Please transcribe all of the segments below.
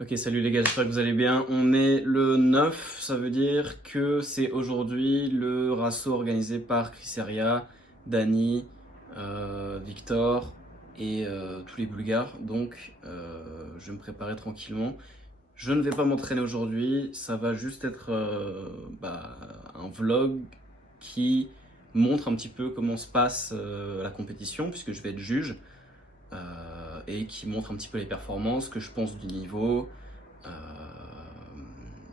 Ok, salut les gars, j'espère que vous allez bien. On est le 9, ça veut dire que c'est aujourd'hui le rasso organisé par Chryseria, Dani, Victor et tous les Bulgares. Donc, je vais me préparer tranquillement. Je ne vais pas m'entraîner aujourd'hui, ça va juste être un vlog qui montre un petit peu comment se passe la compétition, puisque je vais être juge, et qui montre un petit peu les performances, ce que je pense du niveau. Euh,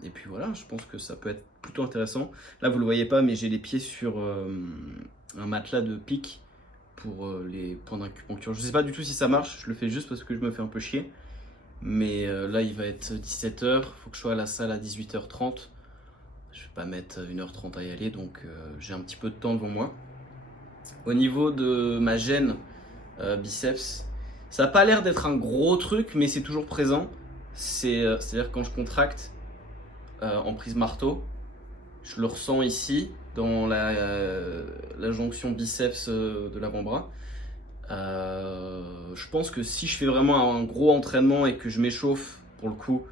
et puis voilà, je pense que ça peut être plutôt intéressant. Là, vous le voyez pas, mais j'ai les pieds sur un matelas de pique pour les points d'acupuncture. Je sais pas du tout si ça marche, je le fais juste parce que je me fais un peu chier. Mais là, il va être 17h, il faut que je sois à la salle à 18h30. Je vais pas mettre 1h30 à y aller, donc j'ai un petit peu de temps devant moi. Au niveau de ma gêne biceps, ça n'a pas l'air d'être un gros truc, mais c'est toujours présent. C'est-à-dire quand je contracte en prise marteau, je le ressens ici, dans la jonction biceps de l'avant-bras. Je pense que si je fais vraiment un gros entraînement et que je m'échauffe, pour le coup,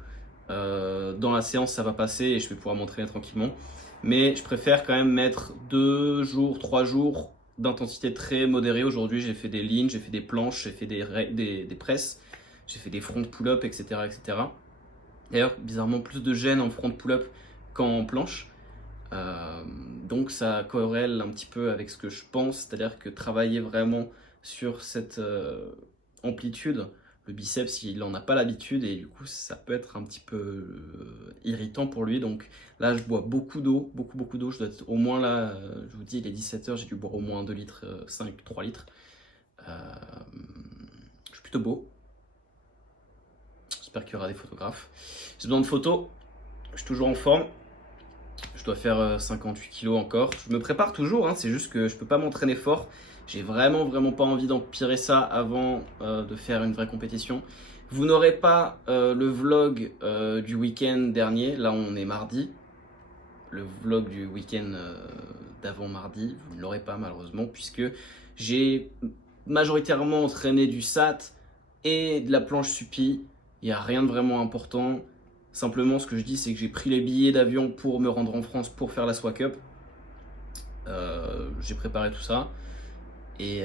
dans la séance, ça va passer et je vais pouvoir m'entraîner tranquillement. Mais je préfère quand même mettre 2 jours, 3 jours d'intensité très modérée. Aujourd'hui, j'ai fait des lignes, j'ai fait des planches, j'ai fait des presses, j'ai fait des front pull-up, etc., etc. D'ailleurs, bizarrement, plus de gêne en front pull-up qu'en planche. Donc ça corrèle un petit peu avec ce que je pense, c'est-à-dire que travailler vraiment sur cette amplitude, le biceps il en a pas l'habitude et du coup ça peut être un petit peu irritant pour lui. Donc là je bois beaucoup d'eau, beaucoup d'eau, je dois être au moins là, je vous dis il est 17h, j'ai dû boire au moins 2 litres, 5, 3 litres. Je suis plutôt beau, j'espère qu'il y aura des photographes. J'ai besoin de photos, je suis toujours en forme. Je dois faire 58 kilos encore. Je me prépare toujours, hein, c'est juste que je peux pas m'entraîner fort. J'ai vraiment pas envie d'empirer ça avant de faire une vraie compétition. Vous n'aurez pas le vlog du week-end dernier. Là, on est mardi. Le vlog du week-end d'avant mardi, vous ne l'aurez pas malheureusement, puisque j'ai majoritairement entraîné du SAT et de la planche suppi. Il n'y a rien de vraiment important. Simplement, ce que je dis, c'est que j'ai pris les billets d'avion pour me rendre en France pour faire la SWAC Cup. J'ai préparé tout ça. Et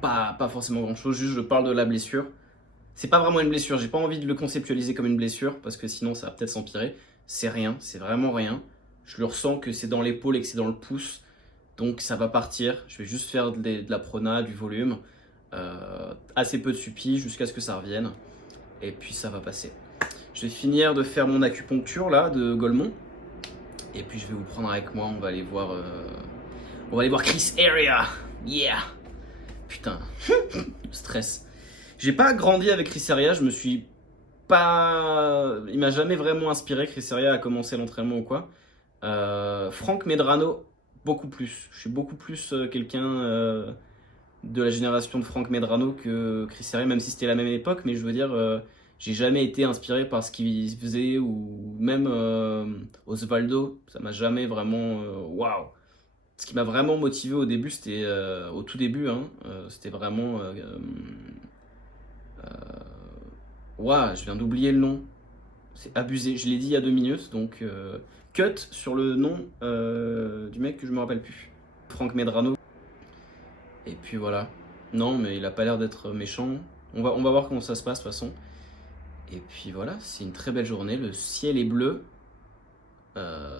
pas forcément grand chose, juste je parle de la blessure. C'est pas vraiment une blessure, j'ai pas envie de le conceptualiser comme une blessure parce que sinon ça va peut-être s'empirer. C'est rien, c'est vraiment rien. Je le ressens que c'est dans l'épaule et que c'est dans le pouce. Donc ça va partir. Je vais juste faire de la prona, du volume. Assez peu de suppi jusqu'à ce que ça revienne. Et puis ça va passer. Je vais finir de faire mon acupuncture là de Golemont. Et puis je vais vous prendre avec moi. On va aller voir Chris Area. Yeah. Putain. Stress. J'ai pas grandi avec Chris Area. Je me suis pas. Il m'a jamais vraiment inspiré. Chris Area a commencé l'entraînement ou quoi. Franck Medrano, beaucoup plus. Je suis beaucoup plus quelqu'un de la génération de Franck Medrano que Chris Area, même si c'était la même époque. Mais je veux dire, j'ai jamais été inspiré par ce qu'il faisait ou même Osvaldo. Ça m'a jamais vraiment. Waouh! Ce qui m'a vraiment motivé au début, c'était au tout début, hein, c'était vraiment. Ouah, je viens d'oublier le nom. C'est abusé. Je l'ai dit il y a 2 minutes, donc cut sur le nom du mec que je me rappelle plus. Franck Medrano. Et puis voilà. Non, mais il a pas l'air d'être méchant. On va voir comment ça se passe de toute façon. Et puis voilà, c'est une très belle journée. Le ciel est bleu.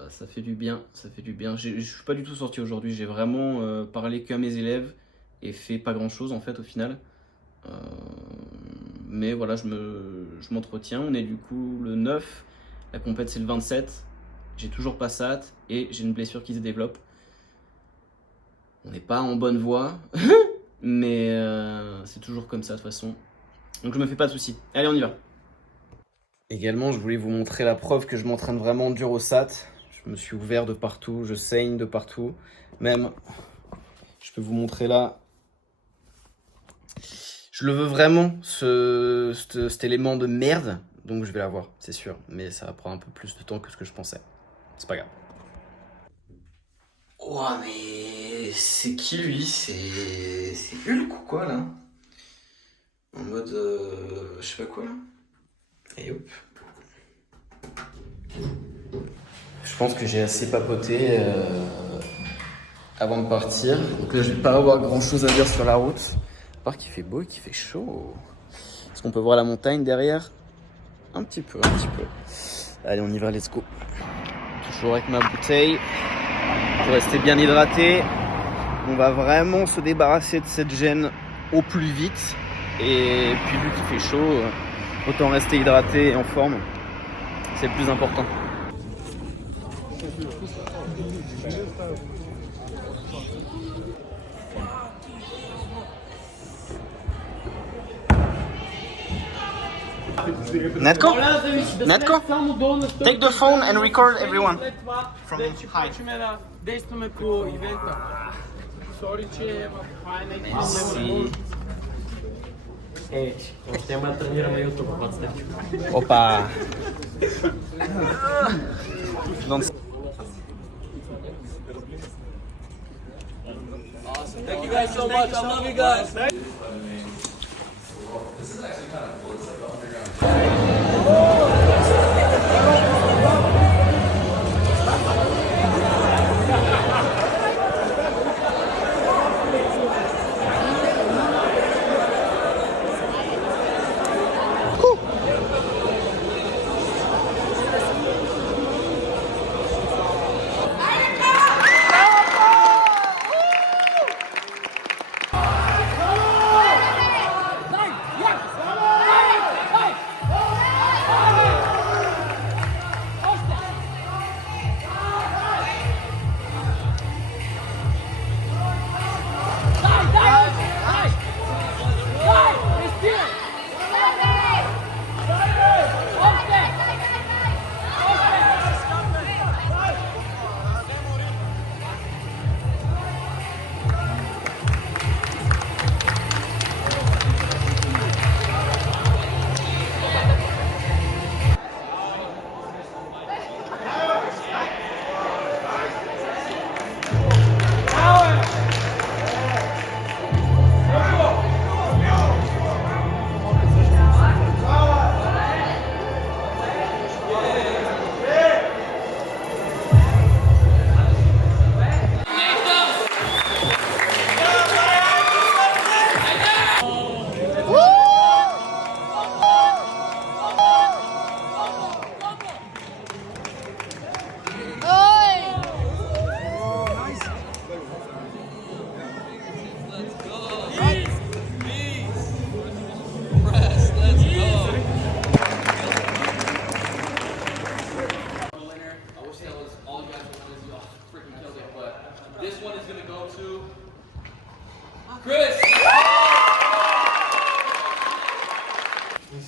Ça fait du bien, ça fait du bien. Je suis pas du tout sorti aujourd'hui. J'ai vraiment parlé qu'à mes élèves et fait pas grand chose en fait au final. Euh, mais voilà, je m'entretiens. On est du coup le 9. La compète c'est le 27. J'ai toujours pas SAT et j'ai une blessure qui se développe. On n'est pas en bonne voie, mais c'est toujours comme ça de toute façon. Donc je me fais pas de soucis. Allez, on y va. Également, je voulais vous montrer la preuve que je m'entraîne vraiment dur au SAT. Je me suis ouvert de partout, je saigne de partout. Même, je peux vous montrer là. Je le veux vraiment, cet élément de merde. Donc je vais l'avoir, c'est sûr. Mais ça va prendre un peu plus de temps que ce que je pensais. C'est pas grave. Oh, mais c'est qui lui? C'est Hulk ou quoi là? En mode. Je sais pas quoi là. Et hop. Je pense que j'ai assez papoté avant de partir. Donc là, je vais pas avoir grand chose à dire sur la route. À part qu'il fait beau et qu'il fait chaud. Est-ce qu'on peut voir la montagne derrière? Un petit peu. Allez, on y va, let's go. Toujours avec ma bouteille. Pour rester bien hydraté. On va vraiment se débarrasser de cette gêne au plus vite. Et puis vu qu'il fait chaud, autant rester hydraté et en forme. C'est le plus important. Netko? Netko? Take the phone and record everyone from high. Merci. Opa! Thank you guys so much. I love you guys.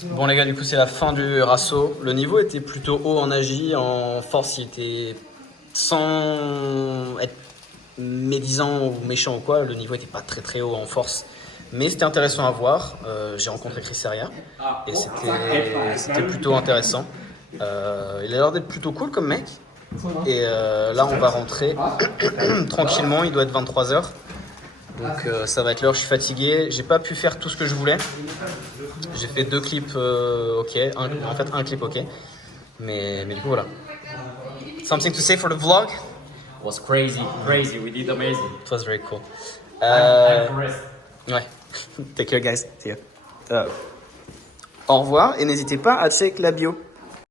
Bon les gars, du coup c'est la fin du Rasso. Le niveau était plutôt haut en agi, en force il était, sans être médisant ou méchant ou quoi, le niveau était pas très très haut en force. Mais c'était intéressant à voir. J'ai rencontré Chris Heria et c'était plutôt intéressant. Il a l'air d'être plutôt cool comme mec. Et là on va rentrer tranquillement, il doit être 23h. Donc ça va être l'heure, je suis fatigué. J'ai pas pu faire tout ce que je voulais. J'ai fait 2 clips ok, un clip ok. Mais du coup voilà. Something to say for the vlog? It was crazy, we did amazing. It was very cool. I'm impressed. Ouais. Take care guys. See ya. Au revoir et n'hésitez pas à check la bio.